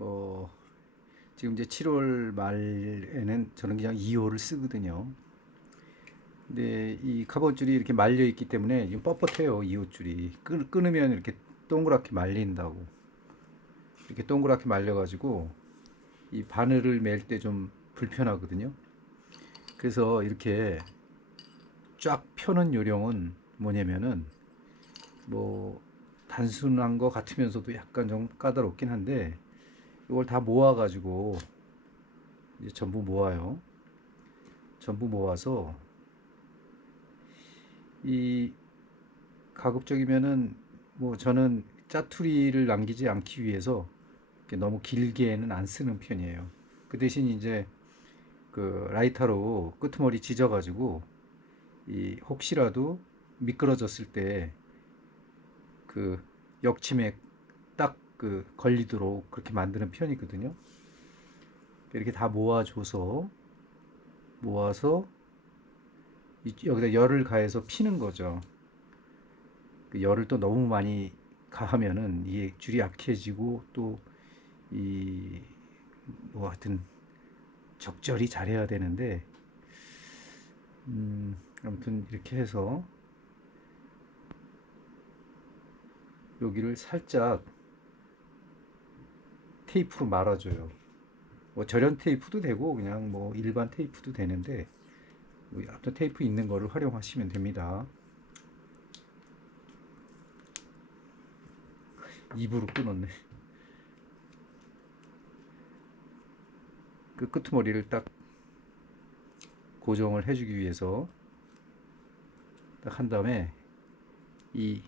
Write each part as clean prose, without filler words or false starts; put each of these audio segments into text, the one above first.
뭐 지금 이제 7월 말에는 저는 그냥 2호를 쓰거든요. 근데 이 카본 줄이 이렇게 말려 있기 때문에 좀 뻣뻣해요. 2호 줄이 끊으면 이렇게 동그랗게 말린다고. 이렇게 동그랗게 말려가지고 이 바늘을 맬 때 좀 불편하거든요. 그래서 이렇게 쫙 펴는 요령은 뭐냐면은 뭐 단순한 것 같으면서도 약간 좀 까다롭긴 한데 이걸 다 모아가지고 이제 전부 모아요. 전부 모아서 이 가급적이면은 뭐 저는 짜투리를 남기지 않기 위해서 너무 길게는 안 쓰는 편이에요. 그 대신 이제 그 라이터로 끄트머리 지져가지고 이 혹시라도 미끄러졌을 때 그 역침에 딱 그 걸리도록 그렇게 만드는 편이거든요. 이렇게 다 모아서 여기다 열을 가해서 피는 거죠. 그 열을 또 너무 많이 가하면은 이게 줄이 약해지고 또 이 뭐 하여튼 적절히 잘해야 되는데 아무튼 이렇게 해서 여기를 살짝 테이프로 말아줘요. 뭐 절연 테이프도 되고 그냥 뭐 일반 테이프도 되는데 뭐 아무튼 테이프 있는 거를 활용하시면 됩니다. 입으로 끊었네. 그 끄트머리를 딱 고정을 해주기 위해서 딱 한 다음에 이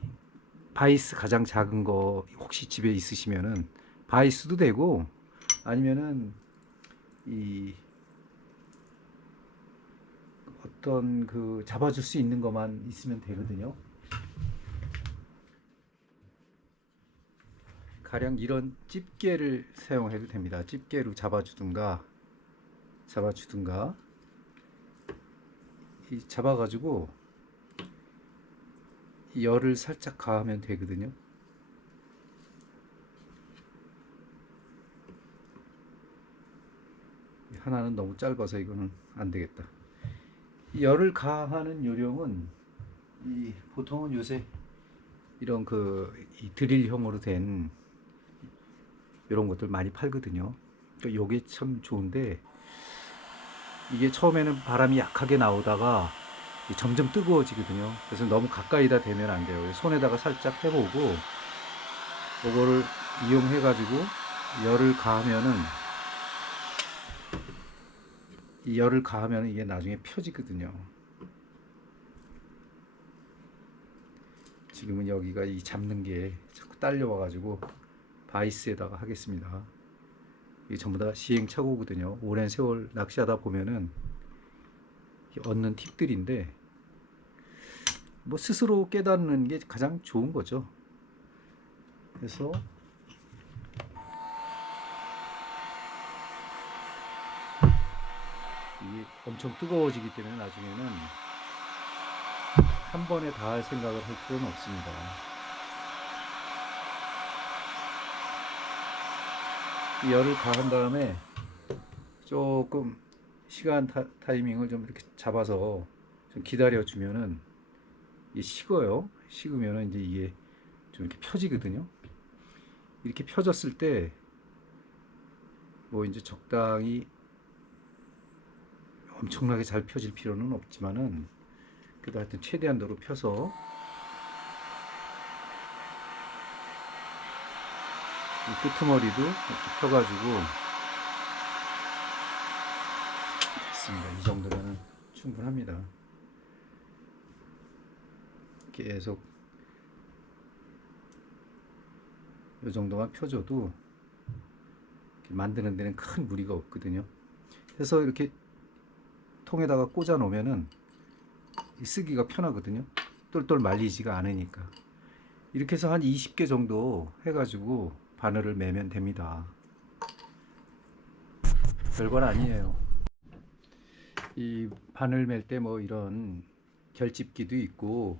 바이스 가장 작은 거 혹시 집에 있으시면은 바이스도 되고 아니면은 이 어떤 그 잡아줄 수 있는 것만 있으면 되거든요. 가령 이런 집게를 사용해도 됩니다. 집게로 잡아주든가 이 잡아가지고 열을 살짝 가하면 되거든요. 하나는 너무 짧아서 이거는 안 되겠다. 열을 가하는 요령은 이 보통은 요새 이런 이 드릴형으로 된 이런 것들 많이 팔거든요. 요게 참 좋은데 이게 처음에는 바람이 약하게 나오다가 점점 뜨거워지거든요. 그래서 너무 가까이다 대면 안 돼요. 손에다가 살짝 해보고 이거를 이용해 가지고 열을 가하면은 이 열을 가하면 이게 나중에 펴지거든요. 지금은 여기가 이 잡는 게 자꾸 딸려와 가지고 바이스에다가 하겠습니다. 이게 전부 다 시행착오거든요. 오랜 세월 낚시하다 보면은 얻는 팁들인데 뭐 스스로 깨닫는 게 가장 좋은 거죠. 그래서 이게 엄청 뜨거워지기 때문에 나중에는 한 번에 다 할 생각을 할 필요는 없습니다. 이 열을 가한 다음에 조금 시간 타이밍을 좀 이렇게 잡아서 좀 기다려 주면은 이게 식어요. 식으면은 이제 이게 좀 이렇게 펴지거든요. 이렇게 펴졌을 때 뭐 이제 적당히 엄청나게 잘 펴질 필요는 없지만은 그래도 하여튼 최대한도로 펴서 이 끄트머리도 이렇게 펴가지고 됐습니다. 이 정도면 충분합니다. 계속 이 정도만 펴줘도 만드는 데는 큰 무리가 없거든요. 그래서 이렇게 통에다가 꽂아 놓으면은 쓰기가 편하거든요. 똘똘 말리지가 않으니까. 이렇게 해서 한 20개 정도 해가지고 바늘을 매면 됩니다. 별건 아니에요. 이 바늘 맬 때 뭐 이런 결집기도 있고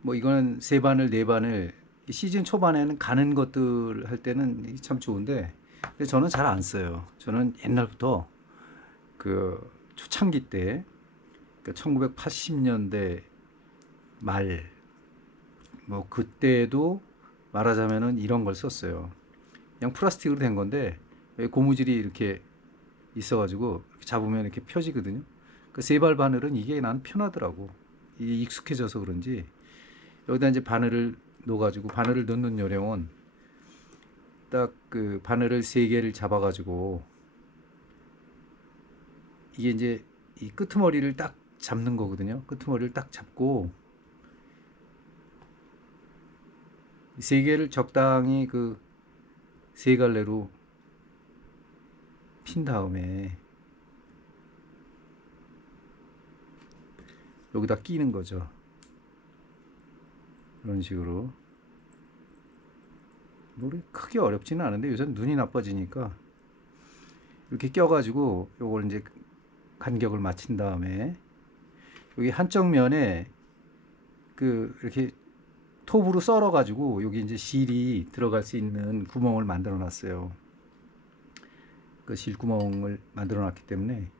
뭐 이거는 세 바늘 네 바늘 시즌 초반에는 가는 것들 할 때는 참 좋은데 근데 저는 잘 안 써요. 저는 옛날부터 그 초창기 때, 그 1980년대 말, 뭐 그때도 말하자면은 이런 걸 썼어요. 그냥 플라스틱으로 된 건데 여기 고무줄이 이렇게 있어가지고 이렇게 잡으면 이렇게 펴지거든요. 그 세발 바늘은 이게 난 편하더라고. 이게 익숙해져서 그런지 여기다 이제 바늘을 넣어가지고, 바늘을 넣는 요령은 딱 그 바늘을 세 개를 잡아가지고 이게 이제 이 끄트머리를 딱 잡는 거거든요. 끄트머리를 딱 잡고 세 개를 적당히 그 세 갈래로 핀 다음에 여기다 끼는 거죠. 이런 식으로. 뭐 크게 어렵지는 않은데 요새 눈이 나빠지니까 이렇게 껴가지고 요걸 이제 간격을 맞춘 다음에 여기 한쪽 면에 그 이렇게 톱으로 썰어 가지고 여기 이제 실이 들어갈 수 있는 구멍을 만들어 놨어요. 그 실 구멍을 만들어 놨기 때문에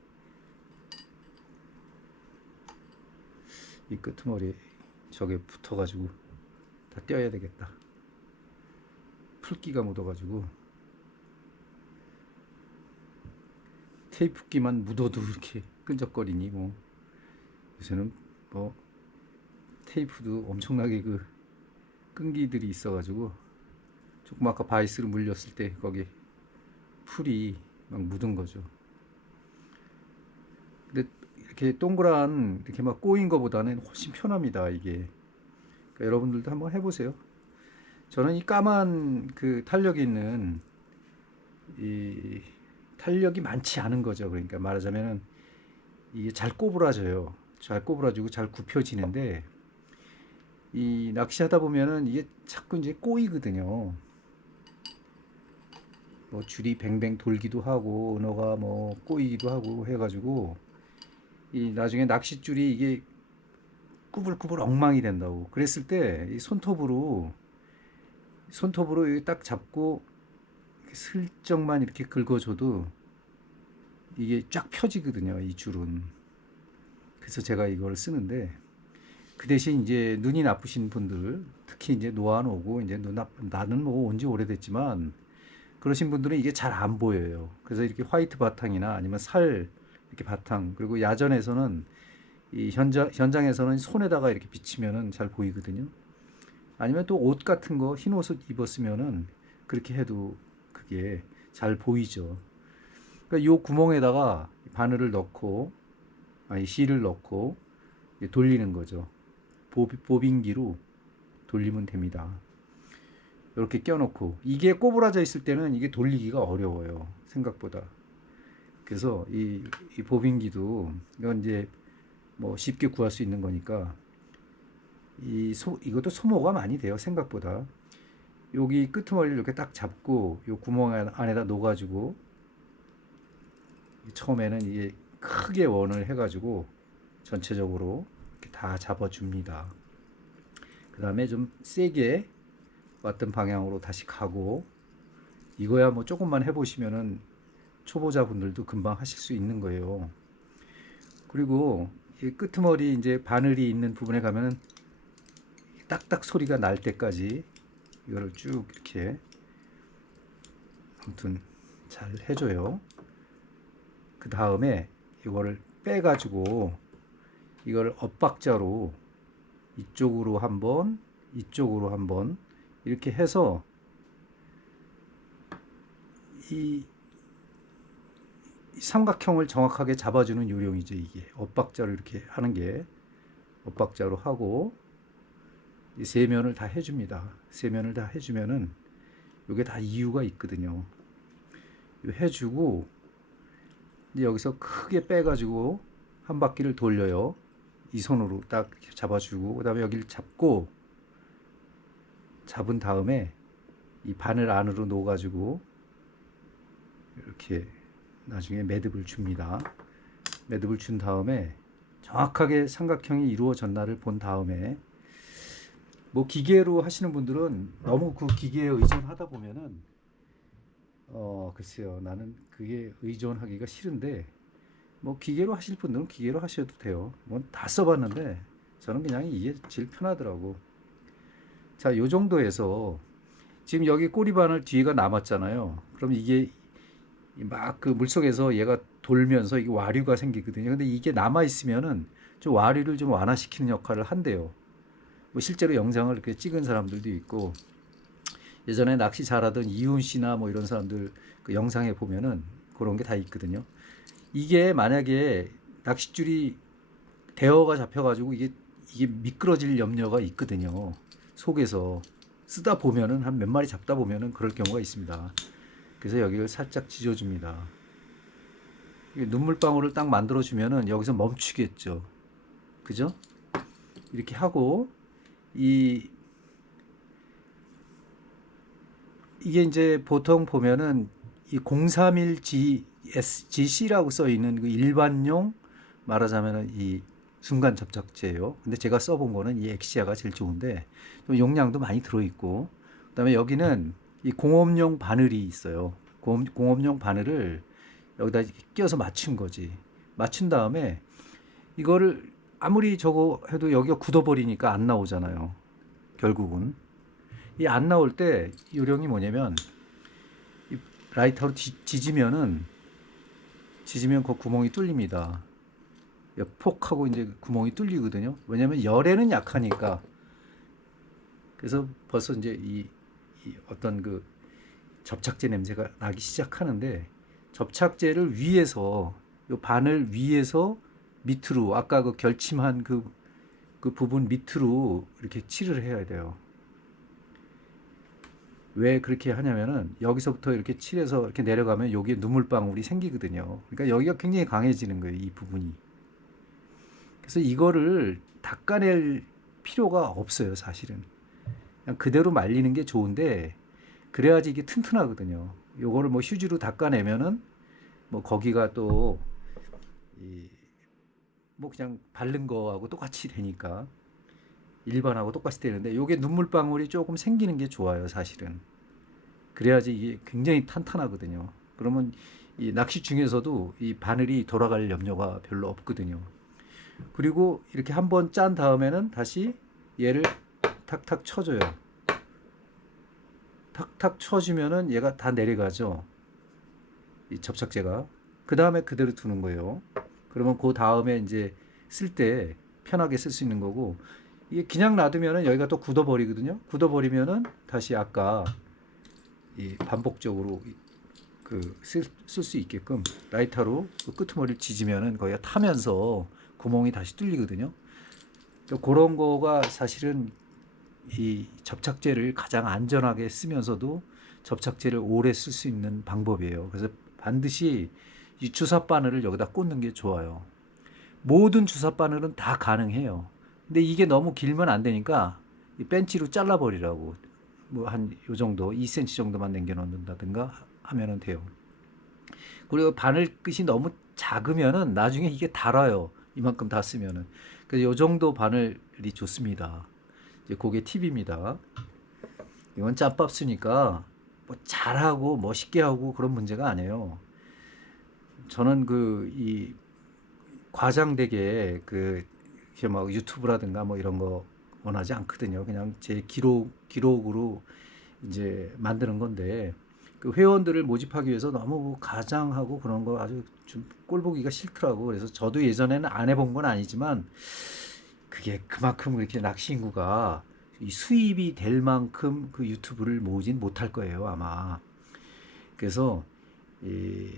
이 끄트머리 저게 붙어 가지고 다 떼어야 되겠다. 풀기가 묻어 가지고 테이프기만 묻어도 이렇게 끈적거리니 뭐 요새는 뭐 테이프도 엄청나게 그 끈기들이 있어가지고 조금 아까 바이스로 물렸을 때 거기 풀이 막 묻은 거죠. 근데 이렇게 동그란 이렇게 막 꼬인 거보다는 훨씬 편합니다 이게. 그러니까 여러분들도 한번 해보세요. 저는 이 까만 그 탄력이 있는 이 탄력이 많지 않은 거죠. 그러니까 말하자면은 이게 잘 꼬부라져요. 잘 꼬부라지고 잘 굽혀지는데 이 낚시하다 보면은 이게 자꾸 이제 꼬이거든요. 뭐 줄이 뱅뱅 돌기도 하고 은어가 뭐 꼬이기도 하고 해가지고 이 나중에 낚싯줄이 이게 꾸불꾸불 엉망이 된다고. 그랬을 때 이 손톱으로 여기 딱 잡고 슬쩍만 이렇게 긁어줘도 이게 쫙 펴지거든요. 이 줄은. 그래서 제가 이걸 쓰는데 그 대신 이제 눈이 나쁘신 분들, 특히 이제 노안 오고 이제 나는 뭐 온지 오래됐지만 그러신 분들은 이게 잘 안 보여요. 그래서 이렇게 화이트 바탕이나 아니면 살 이렇게 바탕, 그리고 야전에서는 이 현장에서는 손에다가 이렇게 비치면은 잘 보이거든요. 아니면 또 옷 같은 거, 흰 옷을 입었으면은 그렇게 해도 그게 잘 보이죠. 그러니까 요 구멍에다가 바늘을 넣고, 아니 실을 넣고 돌리는 거죠. 보빙기로 돌리면 됩니다. 이렇게 껴놓고, 이게 꼬부라져 있을 때는 이게 돌리기가 어려워요 생각보다. 그래서 이 보빙기도 이건 이제 뭐 쉽게 구할 수 있는 거니까 이것도 소모가 많이 돼요 생각보다. 여기 끄트머리를 이렇게 딱 잡고 요 구멍 안에다 넣어가지고 처음에는 이게 크게 원을 해가지고 전체적으로 이렇게 다 잡아줍니다. 그 다음에 좀 세게 왔던 방향으로 다시 가고, 이거야 뭐 조금만 해보시면은 초보자분들도 금방 하실 수 있는 거예요. 그리고 이 끄트머리 이제 바늘이 있는 부분에 가면은 딱딱 소리가 날 때까지 이거를 쭉 이렇게 아무튼 잘 해줘요. 그 다음에 이거를 빼가지고 이걸 엇박자로 이쪽으로 한번, 이쪽으로 한번 이렇게 해서 이 삼각형을 정확하게 잡아주는 요령이죠. 이게 엇박자로 이렇게 하는 게, 엇박자로 하고 이 세 면을 다 해줍니다. 세 면을 다 해주면은 이게 다 이유가 있거든요. 해주고 이제 여기서 크게 빼가지고 한 바퀴를 돌려요. 이 손으로 딱 잡아주고, 그 다음에 여기를 잡고, 잡은 다음에 이 바늘 안으로 넣어가지고 이렇게 나중에 매듭을 줍니다. 매듭을 준 다음에 정확하게 삼각형이 이루어졌나를 본 다음에, 뭐 기계로 하시는 분들은 너무 그 기계에 의존하다 보면은 글쎄요. 나는 그게 의존하기가 싫은데 뭐 기계로 하실 분들은 기계로 하셔도 돼요. 뭐 다 써봤는데 저는 그냥 이게 제일 편하더라고. 자, 요 정도에서 지금 여기 꼬리바늘 뒤가 남았잖아요. 그럼 이게 막 그 물속에서 얘가 돌면서 이게 와류가 생기거든요. 근데 이게 남아 있으면은 좀 와류를 좀 완화시키는 역할을 한대요. 뭐 실제로 영상을 이렇게 찍은 사람들도 있고, 예전에 낚시 잘하던 이훈 씨나 뭐 이런 사람들 그 영상에 보면은 그런 게 다 있거든요. 이게 만약에 낚싯줄이 대어가 잡혀가지고 이게 미끄러질 염려가 있거든요. 속에서 쓰다 보면은 한 몇 마리 잡다 보면은 그럴 경우가 있습니다. 그래서 여기를 살짝 지져줍니다. 눈물방울을 딱 만들어주면은 여기서 멈추겠죠. 그죠? 이렇게 하고 이 이게 이제 보통 보면은 이 031GC라고 써 있는 그 일반용 말하자면은 이 순간 접착제예요. 근데 제가 써본 거는 이 엑시아가 제일 좋은데 좀 용량도 많이 들어있고, 그다음에 여기는 이 공업용 바늘이 있어요. 공업용 바늘을 여기다 끼워서 맞춘 거지. 맞춘 다음에 이거를 아무리 저거 해도 여기가 굳어버리니까 안 나오잖아요. 결국은 이 안 나올 때 요령이 뭐냐면 이 라이터로 지지면 그 구멍이 뚫립니다. 폭 하고 이제 구멍이 뚫리거든요. 왜냐면 열에는 약하니까. 그래서 벌써 이제 이 어떤 그 접착제 냄새가 나기 시작하는데, 접착제를 위에서 요 바늘 위에서 밑으로 아까 그 결침한 그 부분 밑으로 이렇게 칠을 해야 돼요. 왜 그렇게 하냐면은 여기서부터 이렇게 칠해서 이렇게 내려가면 여기에 눈물방울이 생기거든요. 그러니까 여기가 굉장히 강해지는 거예요, 이 부분이. 그래서 이거를 닦아낼 필요가 없어요, 사실은. 그냥 그대로 말리는 게 좋은데 그래야지 이게 튼튼하거든요. 요거를 뭐 휴지로 닦아내면은 뭐 거기가 또 뭐 그냥 바른 거하고 똑같이 되니까 일반하고 똑같이 되는데, 요게 눈물방울이 조금 생기는 게 좋아요, 사실은. 그래야지 이게 굉장히 탄탄하거든요. 그러면 이 낚시 중에서도 이 바늘이 돌아갈 염려가 별로 없거든요. 그리고 이렇게 한번 짠 다음에는 다시 얘를 탁탁 쳐줘요. 탁탁 쳐주면은 얘가 다 내려가죠. 이 접착제가. 그 다음에 그대로 두는 거예요. 그러면 그 다음에 이제 쓸 때 편하게 쓸 수 있는 거고, 이게 그냥 놔두면은 여기가 또 굳어버리거든요. 굳어버리면은 다시 아까 이 반복적으로 그 쓸 수 있게끔 라이터로 그 끄트머리를 지지면은 거기가 타면서 구멍이 다시 뚫리거든요. 그런 거가 사실은 이 접착제를 가장 안전하게 쓰면서도 접착제를 오래 쓸 수 있는 방법이에요. 그래서 반드시 이 주사 바늘을 여기다 꽂는 게 좋아요. 모든 주사 바늘은 다 가능해요. 근데 이게 너무 길면 안 되니까 이 벤치로 잘라버리라고. 뭐 한 요 정도 2cm 정도만 남겨 놓는다든가 하면은 돼요. 그리고 바늘 끝이 너무 작으면은 나중에 이게 달아요. 이만큼 다 쓰면은. 그래서 요 정도 바늘이 좋습니다. 이제 그게 팁입니다. 이건 짬밥 쓰니까 뭐 잘하고 멋있게 하고 그런 문제가 아니에요. 저는 그 이 과장되게 그 이렇게 막 유튜브라든가 뭐 이런 거 원하지 않거든요. 그냥 제 기록으로 이제 만드는 건데, 그 회원들을 모집하기 위해서 너무 가장하고 그런 거 아주 좀 꼴보기가 싫더라고. 그래서 저도 예전에는 안 해본 건 아니지만 그게 그만큼 그렇게 낚시 인구가 이 수입이 될 만큼 그 유튜브를 모으진 못할 거예요, 아마. 그래서 이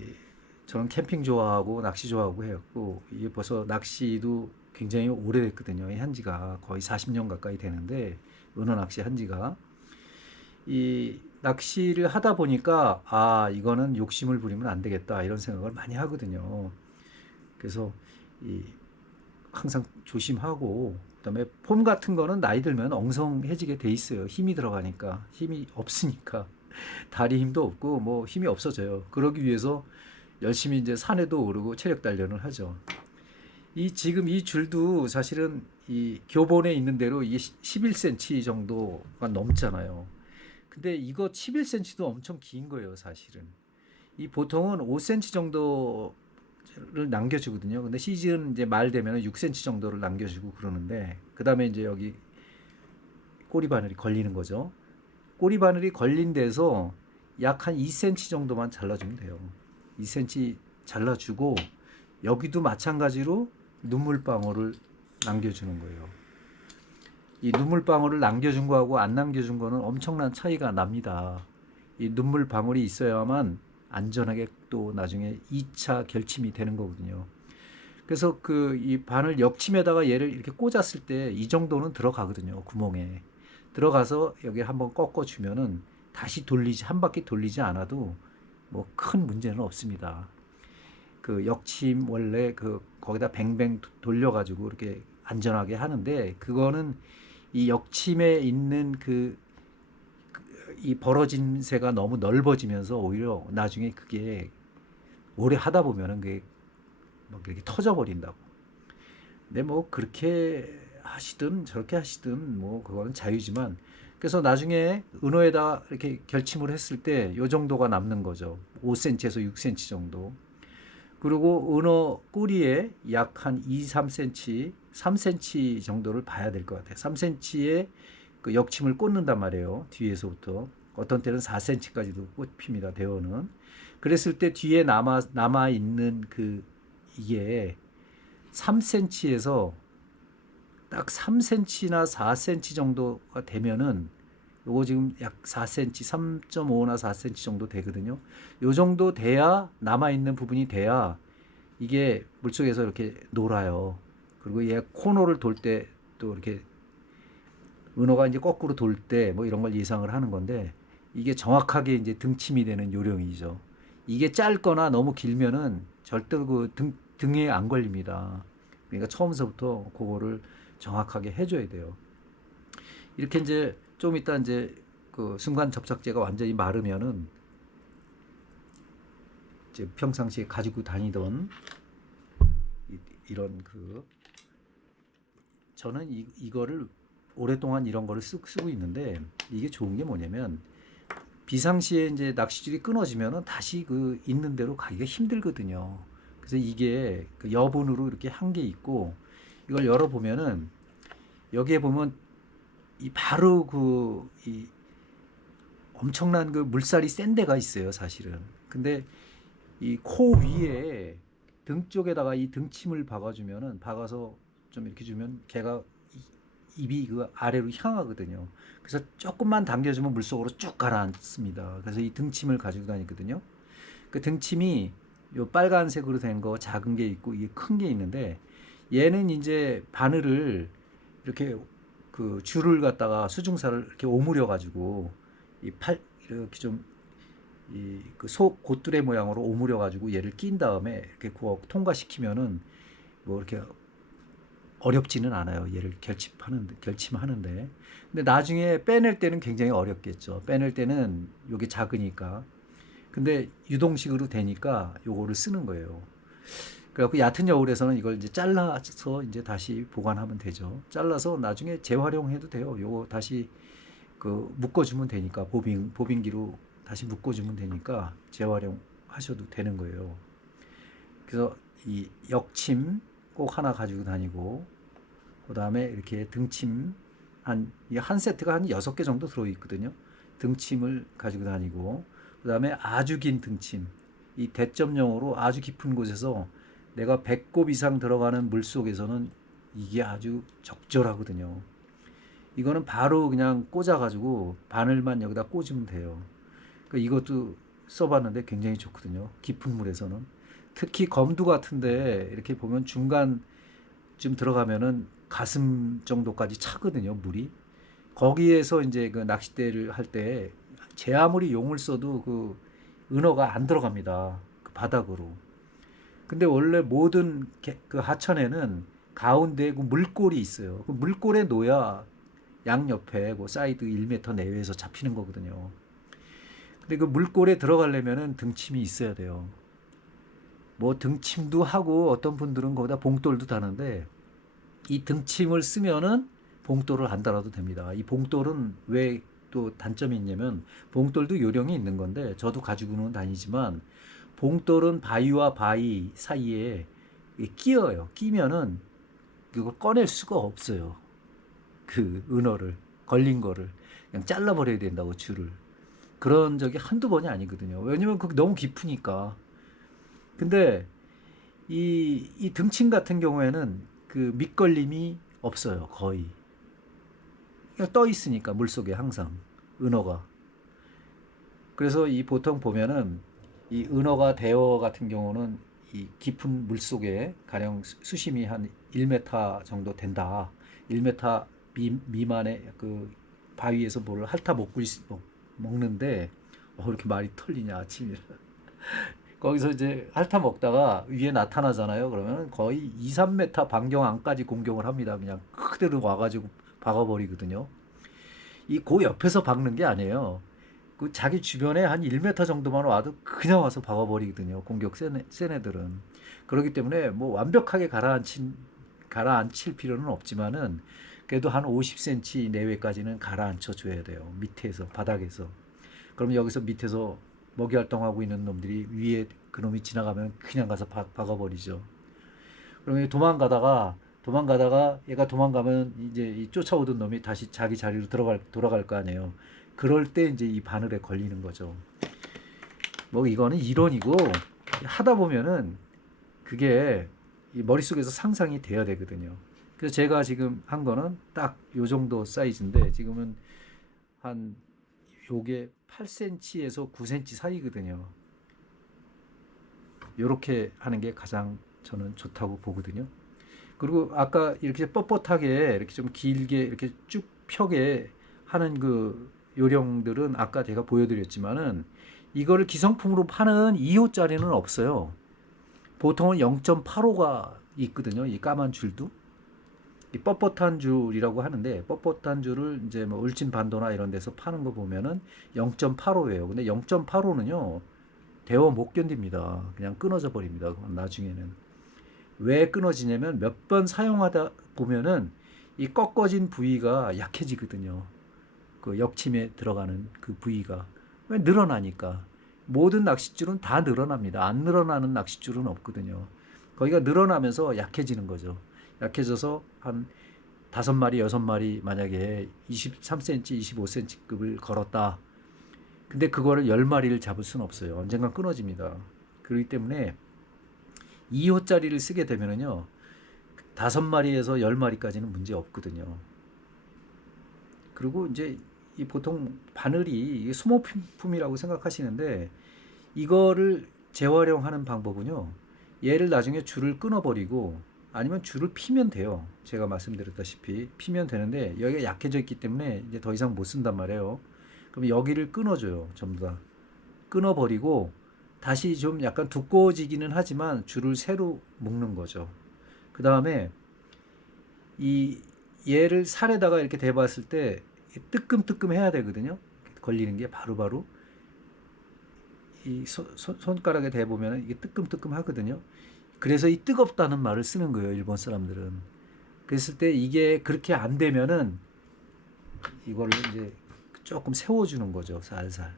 저는 캠핑 좋아하고 낚시 좋아하고 해갖고 이게 벌써 낚시도 굉장히 오래됐거든요. 한 지가 거의 40년 가까이 되는데, 은어 낚시 한 지가. 이 낚시를 하다 보니까 아, 이거는 욕심을 부리면 안 되겠다 이런 생각을 많이 하거든요. 그래서 이 항상 조심하고, 그다음에 폼 같은 거는 나이 들면 엉성해지게 돼 있어요. 힘이 들어가니까. 힘이 없으니까 다리 힘도 없고 뭐 힘이 없어져요. 그러기 위해서 열심히 이제 산에도 오르고 체력 단련을 하죠. 이 지금 이 줄도 사실은 이 교본에 있는 대로 이게 11cm 정도가 넘잖아요. 근데 이거 11cm도 엄청 긴 거예요, 사실은. 이 보통은 5cm 정도를 남겨주거든요. 근데 시즌 이제 말 되면 6cm 정도를 남겨주고 그러는데, 그 다음에 이제 여기 꼬리 바늘이 걸리는 거죠. 꼬리 바늘이 걸린 데서 약 한 2cm 정도만 잘라주면 돼요. 2cm 잘라주고, 여기도 마찬가지로 눈물방울을 남겨주는 거예요. 이 눈물방울을 남겨준 거하고 안 남겨준 거는 엄청난 차이가 납니다. 이 눈물방울이 있어야만 안전하게 또 나중에 2차 결침이 되는 거거든요. 그래서 그 이 바늘 역침에다가 얘를 이렇게 꽂았을 때 이 정도는 들어가거든요. 구멍에 들어가서 여기 한번 꺾어 주면은 다시 돌리지, 한 바퀴 돌리지 않아도 뭐 큰 문제는 없습니다. 그 역침 원래 그 거기다 뱅뱅 돌려 가지고 이렇게 안전하게 하는데, 그거는 이 역침에 있는 이 벌어진 새가 너무 넓어지면서 오히려 나중에 그게 오래 하다 보면은 그게 막 이렇게 터져 버린다고. 근데 뭐 그렇게 하시든 저렇게 하시든 뭐 그거는 자유지만, 그래서 나중에 은어에다 이렇게 결침을 했을 때 요 정도가 남는 거죠. 5cm에서 6cm 정도. 그리고 은어 꼬리에 약 한 2, 3cm, 3cm 정도를 봐야 될 것 같아요. 3cm에 그 역침을 꽂는단 말이에요. 뒤에서부터. 어떤 때는 4cm까지도 꽂힙니다. 대어는. 그랬을 때 뒤에 남아 있는 이게 3cm에서 딱 3cm나 4cm 정도가 되면은, 요거 지금 약 4cm, 3.5나 4cm 정도 되거든요. 요 정도 돼야, 남아있는 부분이 돼야 이게 물속에서 이렇게 놀아요. 그리고 얘 코너를 돌 때 또 이렇게 은어가 이제 거꾸로 돌 때 뭐 이런 걸 예상을 하는 건데, 이게 정확하게 이제 등침이 되는 요령이죠. 이게 짧거나 너무 길면은 절대 그 등에 안 걸립니다. 그러니까 처음서부터 그거를 정확하게 해줘야 돼요. 이렇게 이제 좀 이따 이제 그 순간 접착제가 완전히 마르면은, 이제 평상시에 가지고 다니던 이런 저는 이거를 오랫동안 이런 거를 쓰고 있는데, 이게 좋은 게 뭐냐면 비상시에 이제 낚시줄이 끊어지면은 다시 그 있는 대로 가기가 힘들거든요. 그래서 이게 그 여분으로 이렇게 한 게 있고, 이걸 열어보면은 여기에 보면 이 바로 이 엄청난 그 물살이 센 데가 있어요, 사실은. 근데 이 코 위에 등 쪽에다가 이 등침을 박아서 좀 이렇게 주면 걔가 입이 그 아래로 향하거든요. 그래서 조금만 당겨주면 물속으로 쭉 가라앉습니다. 그래서 이 등침을 가지고 다니거든요. 그 등침이 요 빨간색으로 된 거 작은 게 있고 이게 큰 게 있는데, 얘는 이제 바늘을 이렇게 그 줄을 갖다가 수중살을 이렇게 오므려 가지고 이렇게 좀 이 그 속 곧두레 모양으로 오므려 가지고 얘를 낀 다음에 이렇게 통과시키면은 뭐 이렇게 어렵지는 않아요. 얘를 결침하는데. 근데 나중에 빼낼 때는 굉장히 어렵겠죠. 빼낼 때는 요게 작으니까. 근데 유동식으로 되니까 요거를 쓰는 거예요. 그래갖고 얕은 여울에서는 이걸 이제 잘라서 이제 다시 보관하면 되죠. 잘라서 나중에 재활용해도 돼요. 요거 다시 그 묶어주면 되니까, 보빙기로 다시 묶어주면 되니까 재활용하셔도 되는 거예요. 그래서 이 역침 꼭 하나 가지고 다니고, 그 다음에 이렇게 등침 한 세트가 한 6개 정도 들어있거든요. 등침을 가지고 다니고, 그 다음에 아주 긴 등침, 이 대점용으로 아주 깊은 곳에서 내가 배꼽 이상 들어가는 물 속에서는 이게 아주 적절하거든요. 이거는 바로 그냥 꽂아가지고 바늘만 여기다 꽂으면 돼요. 그러니까 이것도 써봤는데 굉장히 좋거든요. 깊은 물에서는. 특히 검두 같은데 이렇게 보면 중간쯤 들어가면은 가슴 정도까지 차거든요, 물이. 거기에서 이제 그 낚싯대를 할 때 제 아무리 용을 써도 그 은어가 안 들어갑니다, 그 바닥으로. 근데 원래 모든 그 하천에는 가운데에 그 물골이 있어요. 그 물골에 놓여야 양옆에 그 사이드 1m 내외에서 잡히는 거거든요. 근데 그 물골에 들어가려면은 등침이 있어야 돼요. 뭐 등침도 하고 어떤 분들은 거기다 봉돌도 다는데, 이 등침을 쓰면은 봉돌을 안 달아도 됩니다. 이 봉돌은 왜 또 단점이 있냐면 봉돌도 요령이 있는 건데 저도 가지고는 다니지만 봉돌은 바위와 바위 사이에 끼어요. 끼면은 그걸 꺼낼 수가 없어요. 그 은어를 걸린 거를 그냥 잘라버려야 된다고 줄을. 그런 적이 한두 번이 아니거든요. 왜냐면 그게 너무 깊으니까. 근데 이 등침 같은 경우에는 그 밑걸림이 없어요. 거의. 그냥 떠 있으니까 물속에 항상 은어가. 그래서 이 보통 보면은 이 은어가 대어 같은 경우는 이 깊은 물속에 가령 수심이 한 1m 정도 된다. 1m 미만의 그 바위에서 뭐를 핥아 먹는데 이렇게 말이 털리냐 아침이라. 거기서 이제 핥아 먹다가 위에 나타나잖아요. 그러면 거의 2, 3m 반경 안까지 공격을 합니다. 그냥 그대로 와가지고 박아버리거든요. 이 고 옆에서 박는 게 아니에요. 그 자기 주변에 한 1m 정도만 와도 그냥 와서 박아버리거든요. 공격 센 애들은. 그렇기 때문에 뭐 완벽하게 가라앉힐 필요는 없지만은 그래도 한 50cm 내외까지는 가라앉혀 줘야 돼요. 밑에서, 바닥에서. 그럼 여기서 밑에서 먹이 활동하고 있는 놈들이 위에 그놈이 지나가면 그냥 가서 박아버리죠. 그러면 도망가다가 얘가 도망가면 이제 이 쫓아오던 놈이 다시 자기 자리로 돌아갈 거 아니에요. 그럴 때 이제 이 바늘에 걸리는 거죠. 뭐 이거는 이론이고 하다 보면은 그게 이 머릿속에서 상상이 돼야 되거든요. 그래서 제가 지금 한 거는 딱 요 정도 사이즈인데 지금은 한 요게 8cm에서 9cm 사이거든요. 요렇게 하는 게 가장 저는 좋다고 보거든요. 그리고 아까 이렇게 뻣뻣하게 이렇게 좀 길게 이렇게 쭉 펴게 하는 그 요령들은 아까 제가 보여드렸지만은 이거를 기성품으로 파는 2호짜리는 없어요. 보통은 0.85가 있거든요. 이 까만 줄도. 이 뻣뻣한 줄이라고 하는데 뻣뻣한 줄을 이제 뭐 울진반도나 이런 데서 파는 거 보면은 0.85예요. 근데 0.85는요. 데워 못 견딥니다. 그냥 끊어져 버립니다. 나중에는. 왜 끊어지냐면 몇 번 사용하다 보면은 이 꺾어진 부위가 약해지거든요. 그 역침에 들어가는 그 부위가. 왜 늘어나니까. 모든 낚싯줄은 다 늘어납니다. 안 늘어나는 낚싯줄은 없거든요. 거기가 늘어나면서 약해지는 거죠. 약해져서 한 5마리, 6마리 만약에 23cm, 25cm급을 걸었다. 근데 그거를 10마리를 잡을 수는 없어요. 언젠간 끊어집니다. 그렇기 때문에 2호짜리를 쓰게 되면은요. 5마리에서 10마리까지는 문제 없거든요. 그리고 이제 이 보통 바늘이 소모품이라고 생각하시는데 이거를 재활용하는 방법은요. 얘를 나중에 줄을 끊어버리고 아니면 줄을 피면 돼요. 제가 말씀드렸다시피 피면 되는데 여기가 약해져 있기 때문에 이제 더 이상 못 쓴단 말이에요. 그럼 여기를 끊어줘요. 전부 다. 끊어버리고 다시 좀 약간 두꺼워지기는 하지만 줄을 새로 묶는 거죠. 그 다음에 이 얘를 살에다가 이렇게 대봤을 때 뜨끔뜨끔 해야 되거든요. 걸리는 게 바로바로 이 손가락에 대보면 이게 뜨끔뜨끔 하거든요. 그래서 이 뜨겁다는 말을 쓰는 거예요. 일본 사람들은. 그랬을 때 이게 그렇게 안 되면은 이거를 이제 조금 세워주는 거죠. 살살.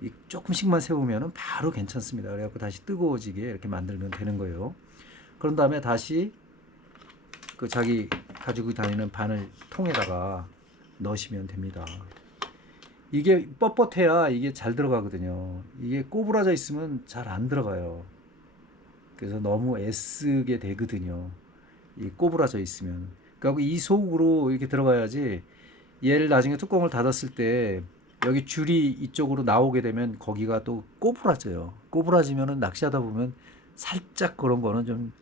이 조금씩만 세우면은 바로 괜찮습니다. 그래갖고 다시 뜨거워지게 이렇게 만들면 되는 거예요. 그런 다음에 다시 그 자기 가지고 다니는 바늘 통에다가 넣으시면 됩니다. 이게 뻣뻣해야 이게 잘 들어가거든요. 이게 꼬부라져 있으면 잘 안 들어가요. 그래서 너무 애쓰게 되거든요. 이 꼬부라져 있으면. 그리고 이 속으로 이렇게 들어가야지 얘를 나중에 뚜껑을 닫았을 때 여기 줄이 이쪽으로 나오게 되면 거기가 또 꼬부라져요. 꼬부라지면은 낚시하다 보면 살짝 그런 거는 좀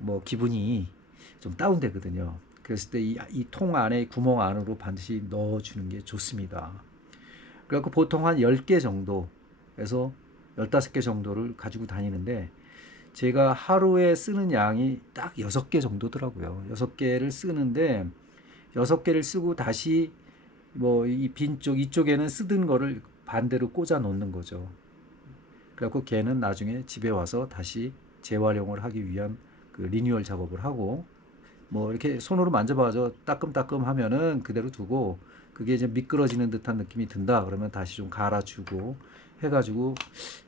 뭐 기분이 좀 다운되거든요. 그랬을 때 이 통 안에 구멍 안으로 반드시 넣어주는 게 좋습니다. 그래갖고 보통 한 10개 정도에서 15개 정도를 가지고 다니는데 제가 하루에 쓰는 양이 딱 6개 정도더라고요. 6개를 쓰는데 6개를 쓰고 다시 뭐 이 빈 쪽 이쪽에는 쓰던 거를 반대로 꽂아 놓는 거죠. 그래갖고 걔는 나중에 집에 와서 다시 재활용을 하기 위한 그 리뉴얼 작업을 하고 뭐 이렇게 손으로 만져봐서 따끔따끔 하면은 그대로 두고 그게 이제 미끄러지는 듯한 느낌이 든다 그러면 다시 좀 갈아주고 해가지고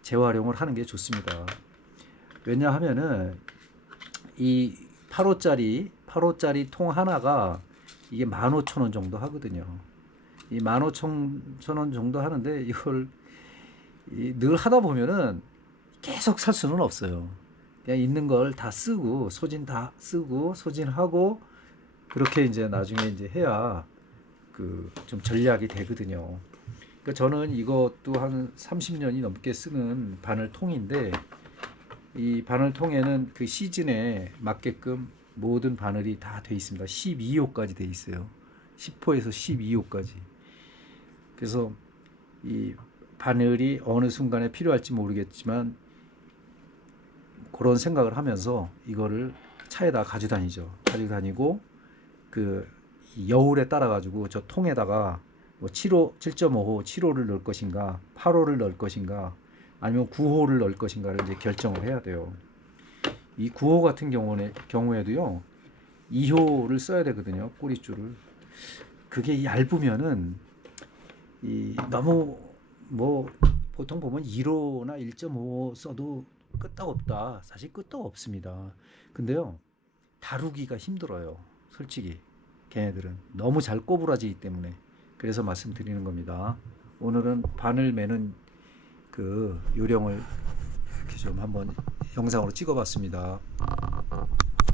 재활용을 하는 게 좋습니다. 왜냐하면은 이 8호짜리 통 하나가 이게 15,000원 정도 하거든요. 이 15,000원 정도 하는데 이걸 늘 하다 보면은 계속 살 수는 없어요. 그냥 있는 걸 다 쓰고 소진 다 쓰고 소진하고 그렇게 이제 나중에 이제 해야 그 좀 전략이 되거든요. 그러니까 저는 이것도 한 30년이 넘게 쓰는 바늘통인데 이 바늘통에는 그 시즌에 맞게끔 모든 바늘이 다 돼 있습니다. 12호까지 돼 있어요. 10호에서 12호까지. 그래서 이 바늘이 어느 순간에 필요할지 모르겠지만 그런 생각을 하면서 이거를 차에다 가지고 다니죠. 가지고 다니고 그 여울에 따라 가지고 저 통에다가 뭐 7호, 7.5호, 7호를 넣을 것인가, 8호를 넣을 것인가, 아니면 9호를 넣을 것인가를 이제 결정을 해야 돼요. 이 9호 같은 경우에도요, 2호를 써야 되거든요. 꼬리줄을. 그게 얇으면은 너무 뭐 보통 보면 1호나 1.5호 써도 끄떡없다. 사실 끄떡 없습니다. 근데요, 다루기가 힘들어요. 솔직히 걔네들은 너무 잘 꼬부라지기 때문에. 그래서 말씀드리는 겁니다. 오늘은 바늘 매는 그 요령을 이렇게 좀 한번 영상으로 찍어봤습니다.